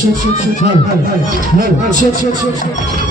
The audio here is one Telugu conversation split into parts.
切切切切切切切切切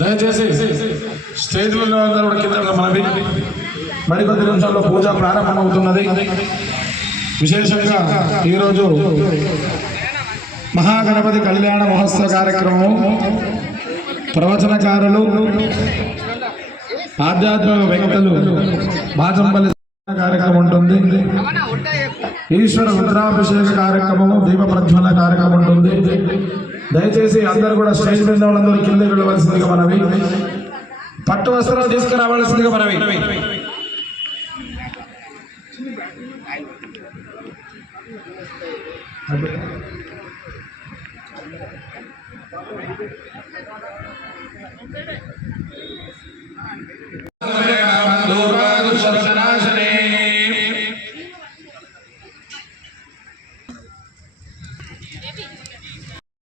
దయచేసి స్టేజ్ మీద అందరూ కింద మనవి మరికొద్ది నిమిషాల్లో పూజ ప్రారంభమవుతున్నది. విశేషంగా ఈరోజు మహాగణపతి కళ్యాణ మహోత్సవ కార్యక్రమం ప్రవచనకారులు ఆధ్యాత్మిక వ్యక్తులు బాచంపల్లి ఈశ్వర రుద్రాభిషేక కార్యక్రమము దీప ప్రజ్వలన కార్యక్రమం ఉంటుంది. దయచేసి అందరూ కూడా స్టేజ్ మీద వాళ్ళందరూ కింద వెళ్ళవలసిందిగా మనవి. పట్టు వస్త్రాలు తీసుకురావాల్సిందిగా మనవి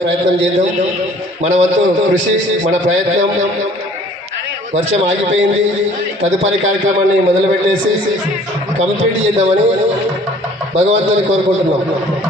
ప్రయత్నం చేద్దాం మన వంతు కృషి మన ప్రయత్నం వర్షం ఆగిపోయింది. తదుపరి కార్యక్రమాన్ని మొదలుపెట్టేసి కంప్లీట్ చేద్దామని భగవంతుని కోరుకుంటున్నాం.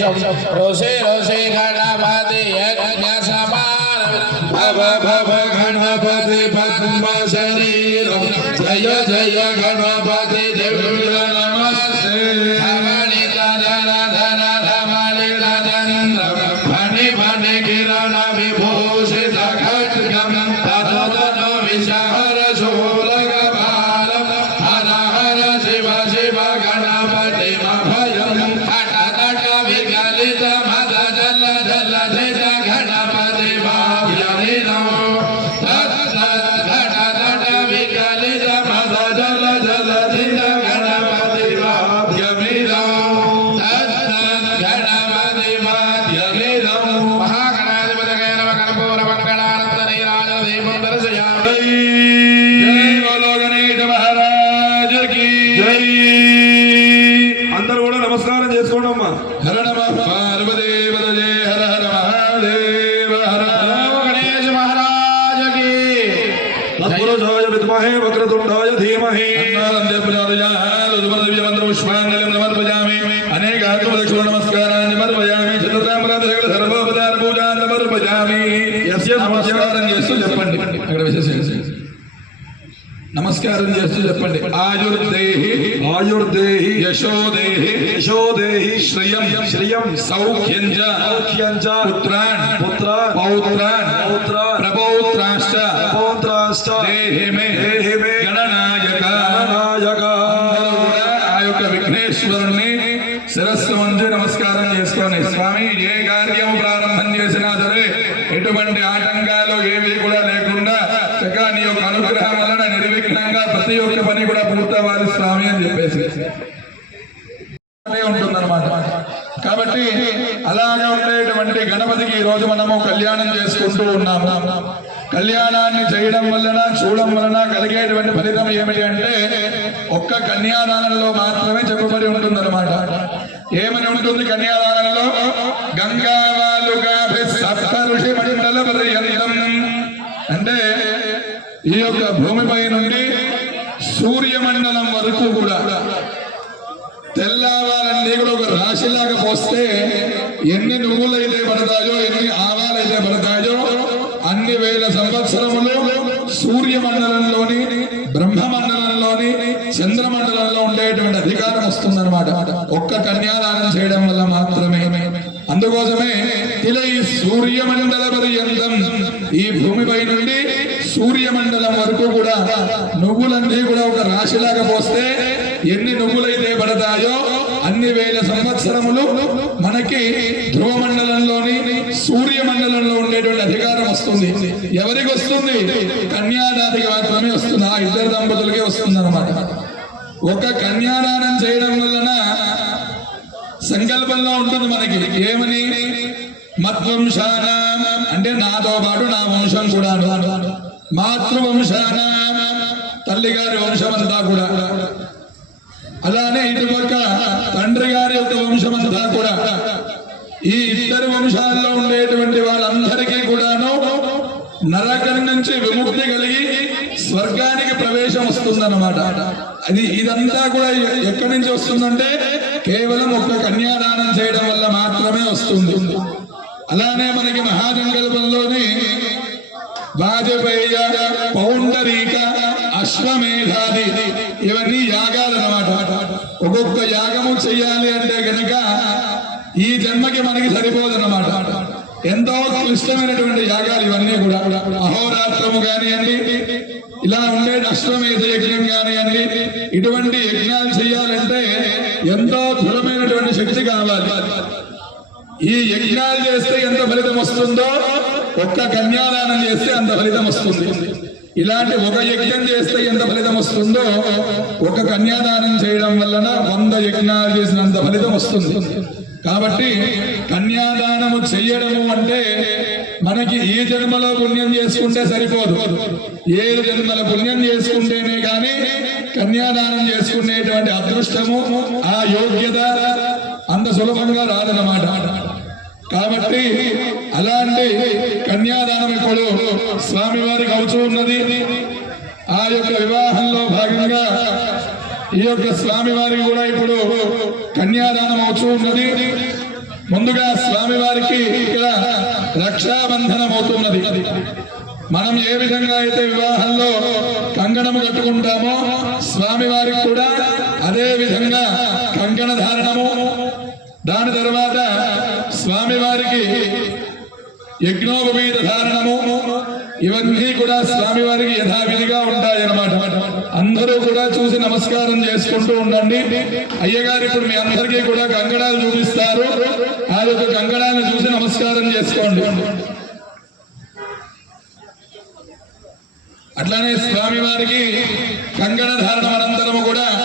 देशम रोषे रोषे गणपति यज्ञ समान भव भव गणपति पद्म शरीरम जय जय गणपति दिव्य വിദ്മഹേ വക്രതുണ്ടായ ധീമഹേ പുഷ്പാഞ്ജലി സമർപ്പയാമി അനേകാത്മലക്ഷ്മ നമസ്കാരാൻ സമർപ്പയാമി ചന്ദ്രതാമരാധകൾ സർവോപദാർ പൂജാൻ സമർപ്പയാമി യസ്യ നമസ്കാരം చేస్తూ చెప్పండి అక్కడ విశేషం నమస్కారం చేస్తూ చెప్పండి ఆయుర్దేహి ఆయుర్దేహి యశోదేహి యశోదేహి శ్రియం శ్రియం సౌఖ్యం సౌఖ్యం పుత్రాన్ పుత్ర పౌత్రాన్ గణనాయక. కూడా ఆ యొక్క విఘ్నేశ్వరుణ్ణి శిరస్సు వంచి నమస్కారం చేసుకొని స్వామి ఏ కార్యము ప్రారంభం చేసినా సరే ఎటువంటి ఆటంకాలు ఏవి కూడా లేకుండా చక్కగా నీ యొక్క అనుగ్రహం వలన నిర్విఘ్నంగా ప్రతి ఒక్క పని కూడా పూర్తవ్వాలి స్వామి అని చెప్పేసి. ఉంటుందన్నమాట. కాబట్టి అలాగే ఉండేటువంటి గణపతికి ఈ రోజు మనము కళ్యాణం చేసుకుంటూ ఉన్నాము. కళ్యాణాన్ని చేయడం వలన చూడడం వలన కలిగేటువంటి ఫలితం ఏమిటి అంటే ఒక్క కన్యాదానంలో మాత్రమే చెప్పబడి ఉంటుందన్నమాట. ఏమని ఉంటుంది కన్యాదానంలో? గంగావాలుగా సప్త ఋషి మండల పర్యంతం. అంటే ఈ యొక్క భూమిపై నుండి సూర్యమండలం వరకు కూడా తెల్లవారన్నీ కూడా ఒక రాశిలాగా పోస్తే ఎన్ని నువ్వులైతే పడతాయో ఎన్ని ఆ అన్ని వేల సంవత్సరములు సూర్యమండలంలోని బ్రహ్మమండలంలోని చంద్రమండలంలో ఉండేటువంటి అధికారం వస్తుందన్నమాట. ఒక్క కన్యాదానం చేయడం వల్ల మాత్రమే. అందుకోసమే ఇలా ఈ సూర్యమండల పర్యంతం ఈ భూమిపై నుండి సూర్యమండలం వరకు కూడా నువ్వులన్నీ కూడా ఒక రాశిలాగా పోస్తే ఎన్ని నువ్వులైతే పడతాయో అన్ని వేల సంవత్సరములు మనకి ధ్రువ మండలంలోని సూర్య మండలంలో ఉండేటువంటి అధికారం వస్తుంది. ఎవరికి వస్తుంది? కన్యాదానికి మాత్రమే వస్తుంది. ఆ ఇద్దరు దంపతులకే వస్తుంది అనమాట ఒక కన్యాదానం చేయడం వలన సంకల్పంలో ఉంటుంది మనకి. ఏమని? మద్వంశాన అంటే నాతో పాటు నా వంశం కూడా మాతృవంశాన తల్లి గారి వంశం అంతా కూడా. అలానే ఇటుపక్క తండ్రి గారి యొక్క వంశం అంతా కూడా. ఈ ఇద్దరు వంశాల్లో ఉండేటువంటి వాళ్ళందరికీ కూడాను నరకం నుంచి విముక్తి కలిగి స్వర్గానికి ప్రవేశం వస్తుందన్నమాట. అది ఇదంతా కూడా ఎక్కడి నుంచి వస్తుందంటే కేవలం ఒక్క కన్యాదానం చేయడం వల్ల మాత్రమే వస్తుంది. అలానే మనకి మహాజంకల్పంలోని వాజపేయ పౌండరీక అశ్వమేధాది. ఇవన్నీ యాగాలు అన్నమాట ఒక్కొక్క యాగము చెయ్యాలి అంటే గనక ఈ జన్మకి మనకి సరిపోదు సరిపోదన్నమాట. ఎంతో క్లిష్టమైనటువంటి యాగాలు ఇవన్నీ కూడా. అహోరాత్రము కానివ్వండి ఇలా ఉండే అశ్వమేధ యజ్ఞం కానివ్వండి ఇటువంటి యజ్ఞాలు చేయాలంటే ఎంతో దృఢమైనటువంటి శక్తి కావాలి. ఈ యజ్ఞాలు చేస్తే ఎంత ఫలితం వస్తుందో ఒక్క కన్యాదానం చేస్తే అంత ఫలితం వస్తుంది. ఇలాంటి ఒక యజ్ఞం చేస్తే ఎంత ఫలితం వస్తుందో ఒక కన్యాదానం చేయడం వలన వంద యజ్ఞాలు చేసినంత ఫలితం వస్తుంది. కాబట్టి కన్యాదానము చెయ్యడము అంటే మనకి ఈ జన్మలో పుణ్యం చేసుకుంటే సరిపోదు. ఏడు జన్మల పుణ్యం చేసుకుంటేనే కానీ కన్యాదానం చేసుకునేటువంటి అదృష్టము ఆ యోగ్యత అంత సులభంగా రాదన్నమాట. కాబట్టి అలాంటి కన్యాదానం ఇప్పుడు స్వామి వారికి అవుతూ ఉన్నది. ఆ యొక్క వివాహంలో భాగంగా ఈ యొక్క స్వామి వారికి కూడా ఇప్పుడు కన్యాదానం అవుతూ ఉన్నది. ముందుగా స్వామి వారికి ఇక్కడ రక్షాబంధనం అవుతున్నది మనం ఏ విధంగా అయితే వివాహంలో కంగణము కట్టుకుంటామో స్వామి వారికి కూడా అదే విధంగా కంకణ ధారణము దాని తర్వాత స్వామి వారికి యజ్ఞోపవీత ధారణము. ఇవన్నీ కూడా స్వామి వారికి యథావిధిగా ఉంటాయన్నమాట. అందరూ కూడా చూసి నమస్కారం చేసుకుంటూ ఉండండి. అయ్యగారు ఇప్పుడు మీ అందరికీ కూడా కంగడాలు చూపిస్తారు. ఆ యొక్క కంకణాలను చూసి నమస్కారం చేసుకోండి. అట్లానే స్వామి వారికి కంకణ ధారణం అనంతరము కూడా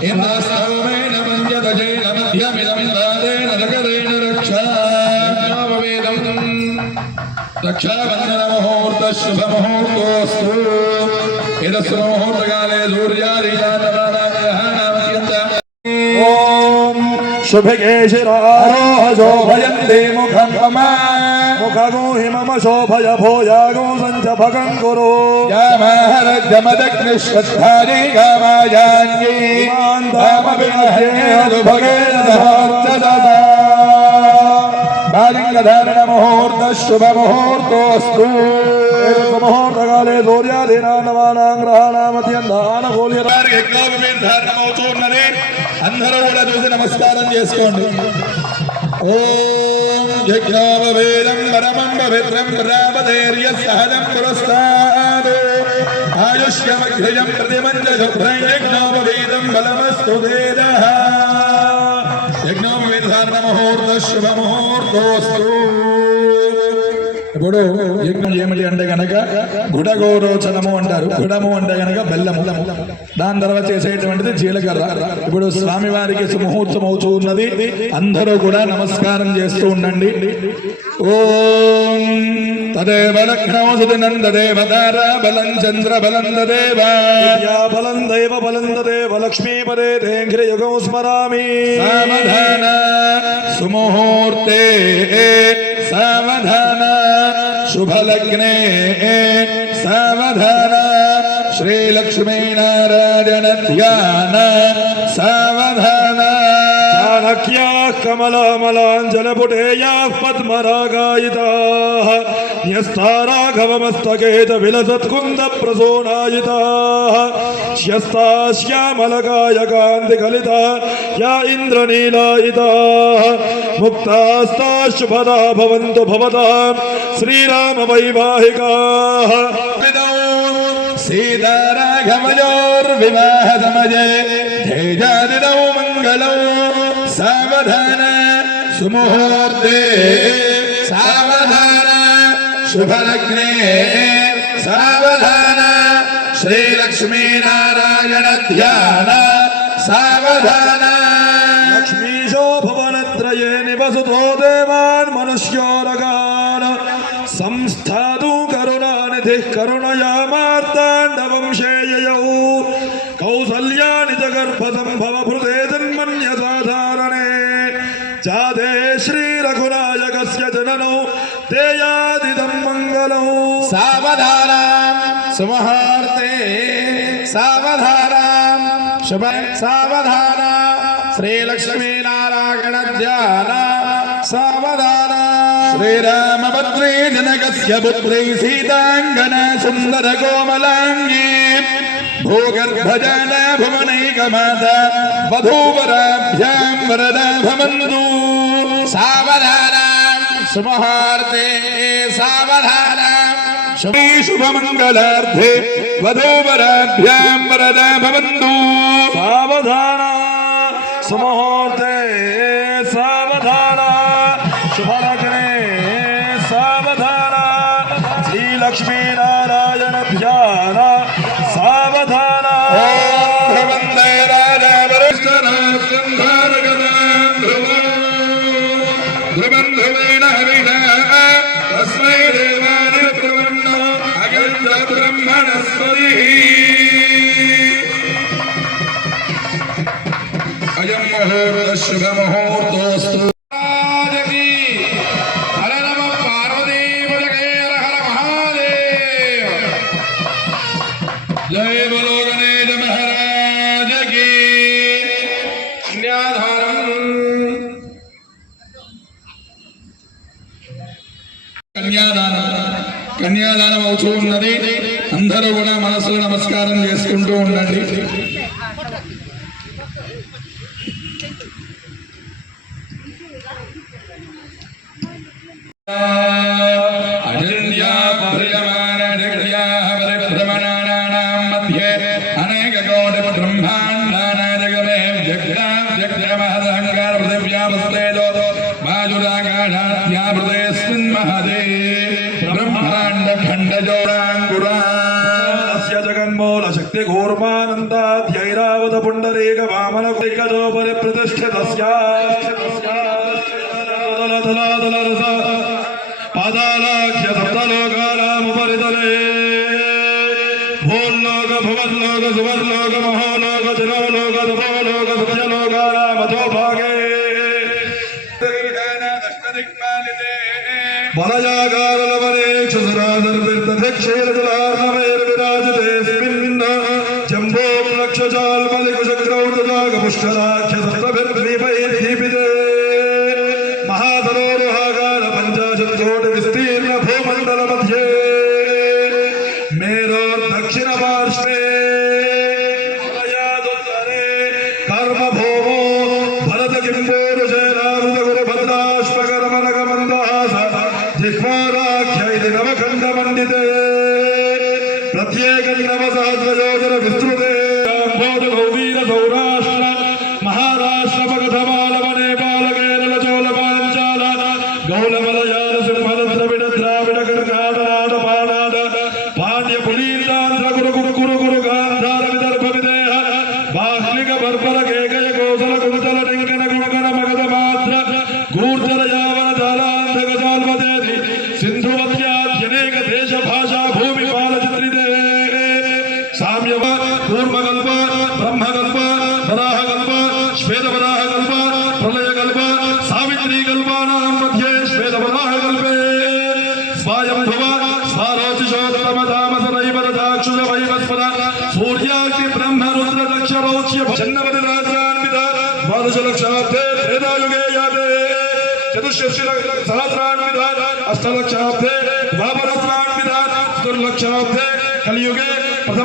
ఇంద్రస్తోమేన మంజదజేన మధ్యమిదం బాధేన నగరేణ రక్షావేదం రక్షాబంధన ముహూర్త శుభ ముహూర్తోస్తు ఇదస్సు ముహూర్తకాలే సూర్యాదీనామత్యంత ఓం శుభగే శిరారోహశోభయంతే ముఖం మమ ముఖగో హిమమ శోభయ భోజాగో సంచ భగం కురు జమదగ్నిశ్వత్థాని గామాజాన్యై బాలింగధారణ ముహూర్త శుభ ముహూర్తోస్తు ముహూర్తకాలే సూర్యాదీనాం గ్రహాణామత్యందానకూల్యత వారికి యజ్ఞోపం మీద ధారణ అవుతున్నది అందరూ కూడా చూసి నమస్కారం చేసుకోండి ఓం యజ్ఞోపవేదం పరమం పవిత్రం ప్రజాపతేర్య సహజం పురస్తాదు ఆయుష్యమగ్రయం ప్రతిమంజ శుభ్రం యజ్ఞోపవేదం బలమస్తు వేద ముహూర్త శుభ ముహూర్తోస్తు ఇప్పుడు యజ్ఞం ఏమిటి అంటే గనక గుడగోరోచనము అంటారు. గుడము అంటే గనక బెల్లము. దాని తర్వాత చేసేటువంటిది జీలకర్ర. ఇప్పుడు స్వామివారికి సుముహూర్తం అవుతూ ఉన్నది. అందరూ కూడా నమస్కారం చేస్తూ ఉండండి. ఓం తదేవ లక్ష్మోసుది నందదేవ దార బలం చంద్ర బలం దదేవ బలం దైవ బలం దేవ లక్ష్మీపదే తేఘ్రయుగం స్మరామి. సావధాన సుముహూర్తే सावधान शुभलग्ने सावधान। श्रीलक्ष्मीनारायण ध्यान सा अख्या कमलमलाञ्जलपुटेयाः पद्मरागायिताः न्यस्ताराघवमस्तकेत विलसत्कुन्दप्रसूनायिताः ह्यस्ता श्यामलकाय कान्तिकलिता या इन्द्रनीलायिता मुक्तास्ता शुभदा भवन्तु भवतां श्रीरामवैवाहिकाः सीताराघवयोर्विवाहसमये जय जानौ సావధాన సుముహూర్తే సావధాన శుభలగ్నే సావధాన శ్రీలక్ష్మీనారాయణ ధ్యాన సావధాన. లక్ష్మీశో భువనత్రయే నివసుతో దేవాన్ మనుష్యో शुभहार्ते सावधानाम शुभ सावधाना श्रीलक्ष्मी नारायण ध्यान सावधाना। श्रीरामभद्रे जनकस्य पुत्रे सीतांगन सुंदर कोमलांगी भूगर्भजन भुवनैकमाता वधूवराभ्यां वरदा भवन्तु सावधाना सुमहार्ते सावधाना। शुभमङ्गलार्थे वधूवराभ्यां वरदा भवन्तु सावधान सुमुहूर्ते सावधान शुभलग्ने सावधान श्रीलक्ष्मीना Uh... पुष्कराग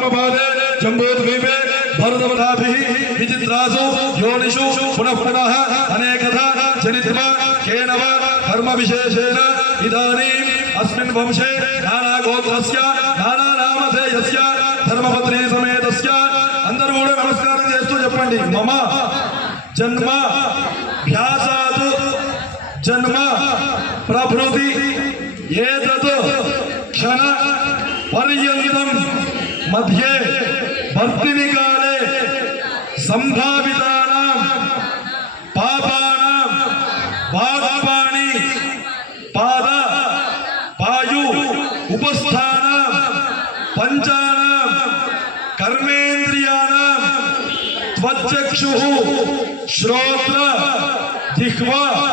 प्रथमपादे जम्बूद्वीपे भरतवदाभिः विचित्रासु योनिषु पुनः पुनः अनेकधा जनित्वा केन वा धर्मविशेषेण इदानीम् अस्मिन् वंशे नानागोत्रस्य नानानामधेयस्य ధర్మపత్ని సమేతస్య అందరూ కూడా నమస్కారం చేస్తూ చెప్పండి మమ జన్మ భ్యాసాతు జన్మ ప్రభృతి ఏతత్ క్షణ పర్యంతం मध्ये भक्ति निकाले संभाविता नाम पापा नाम पायु उपस्थान पंचा नाम कर्मेंद्रिया श्रोत्र दिखवा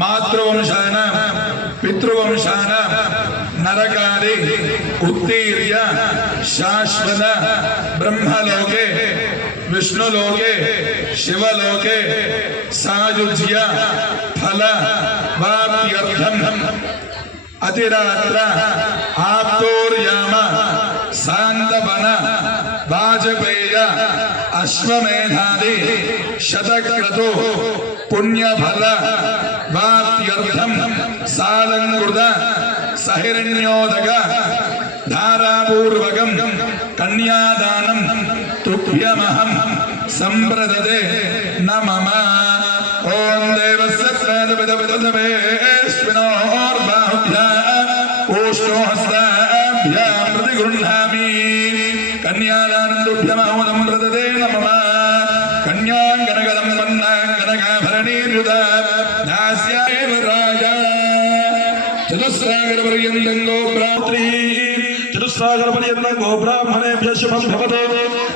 मातृवंशान पितृवंशान नरकारी उत्तीर्य शाश्वत ब्रह्मलोके विष्णुलोके शिवलोके सायुज्य फल वाप्यर्थम अतिरात्र आप्तोर्याम सांदवन వాజపేయ అశ్వమేధాది శతక్రతు పుణ్యఫల వాప్యర్థం సాలంకృత సహిరణ్యోదక ధారాపూర్వకం కన్యాదానం తుభ్యమహం సంప్రదదే న మమ ఓం దేవస్య गोब्राह्मणेभ्यः शुभं भवतु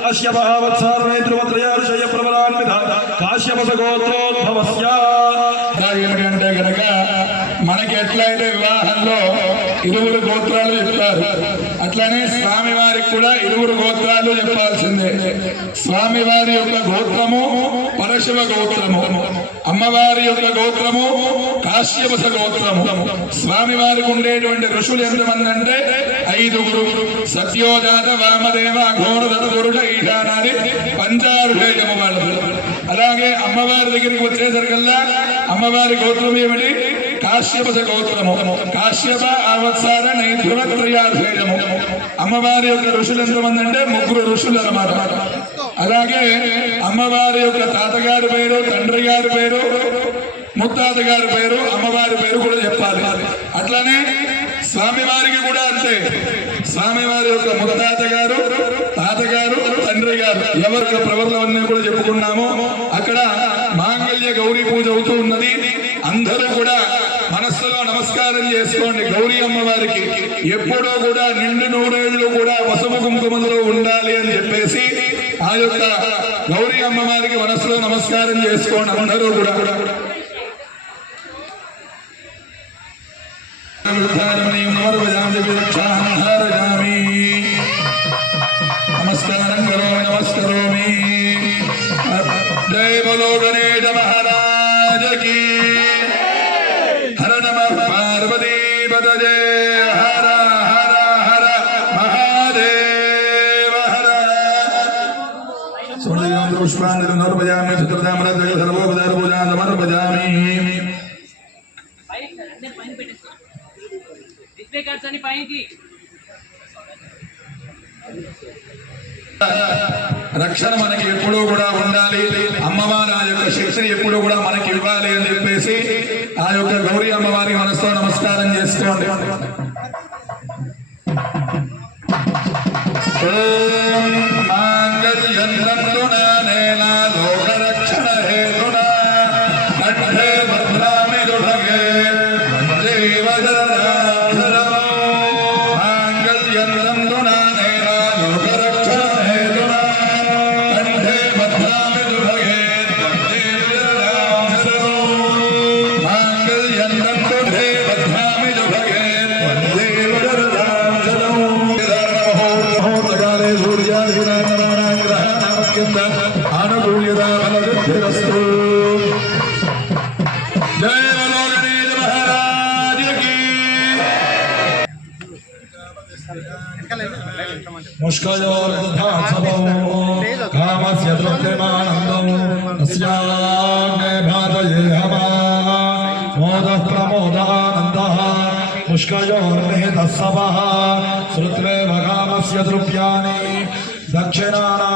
अस्य भावत्सारणे ध्रुवत्रयार्षय प्रबलान्वित काश्यपसगोत्रोद्भवस्य ఏమిటంటే గనక మనకి ఎట్లయితే వివాహంలో ఇరువురు గోత్రాలు చెప్తారు. అట్లనే స్వామి వారికి కూడా ఇరువురు గోత్రాలు చెప్పాల్సిందే. స్వామి వారి యొక్క గోత్రము పరశివ గోత్రము. అమ్మవారి యొక్క గోత్రము కాశ్యపస గోత్రము. స్వామి వారికి ఉండేటువంటి ఋషులు ఎంతమంది అంటే ఐదుగురు. సత్యోజాత వామదేవ ఘోరదత పురుష ఈశానాది పంచారుషేయము వాళ్ళు అలాగే అమ్మవారి దగ్గరికి వచ్చేసరికల్లా అమ్మవారి గోత్రం ఏమిటి? కాశ్యప గోత్రము. కాశ్యప అవత్సార నైధ్రువత్రయాధేయము అమ్మవారి యొక్క ఋషులు ఎంతమంది అంటే ముగ్గురు ఋషులు అన్నమాట. అలాగే అమ్మవారి యొక్క తాతగారి పేరు తండ్రి గారి పేరు ముత్తాత గారి పేరు అమ్మవారి పేరు కూడా చెప్పాలి. అట్లానే స్వామివారికి కూడా అంతే. స్వామివారి యొక్క ముత్తాత గారు తాతగారు తండ్రి గారు ఎవరి యొక్క ప్రవర్తనవన్నీ కూడా చెప్పుకున్నాము అక్కడ మాంగళ్య గౌరీ పూజ అవుతూ ఉన్నది. అందరూ కూడా నమస్కారం చేసుకోండి గౌరీ అమ్మవారికి ఎప్పుడో కూడా నిండు నూరేళ్ళు కూడా పసుపు కుంకుమలో ఉండాలి అని చెప్పేసి ఆ యొక్క గౌరీ అమ్మవారికి మనసులో నమస్కారం చేసుకోండి. అందరూ కూడా. నమస్కారం డిస్ప్లే పైకి. రక్షణ మనకి ఎప్పుడూ కూడా ఉండాలి. అమ్మవారు ఆ యొక్క శక్తిని ఎప్పుడు కూడా మనకి ఇవ్వాలి అని చెప్పేసి ఆ యొక్క గౌరీ అమ్మవారికి మనసుతో నమస్కారం చేసుకోండి. मुष्कयोर्दधा सभौ कामस्य तृप्तिमानन्दौ तस्याङ्गे भातये हवा मोदः प्रमोदानन्दः मुष्कयोर्निहितः सभः श्रुत्वेव कामस्य तृप्याणि दक्षिणानां